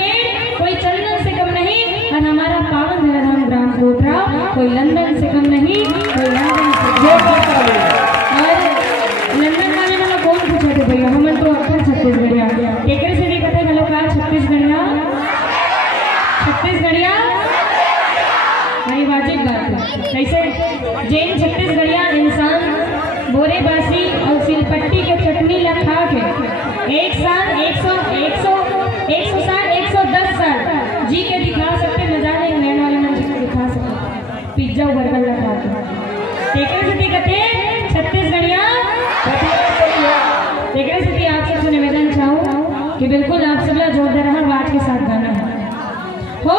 पेड़ कोई चंदन से कम नहीं, और हमारा पावन धराधाम ग्राम कोटरा कोई लंदन से कम नहीं, कोई लंदन से और लंदन वाले वाला कौन पूछे थे भैया, हम तो अपन छत्तीसगढ़िया केकरे से देखा थे हेलो का छत्तीसगढ़िया छत्तीसगढ़िया नहीं वाजिब बात है। कैसे जैन छत्तीसगढ़िया इंसान बोरे बासी और सिलपट्टी के चटनी ला खा के एक साल 110 साल जी के दिखा सकते, नजारे इंग्लैंड वाले मन जी के दिखा सकते पिज्जा बर्गर ला खा के केकरे से कहते छत्तीसगढ़िया। केकरे से आप सबसे निवेदन चाहूँ कि बिल्कुल आप सब जोरदार बात के साथ गाना हो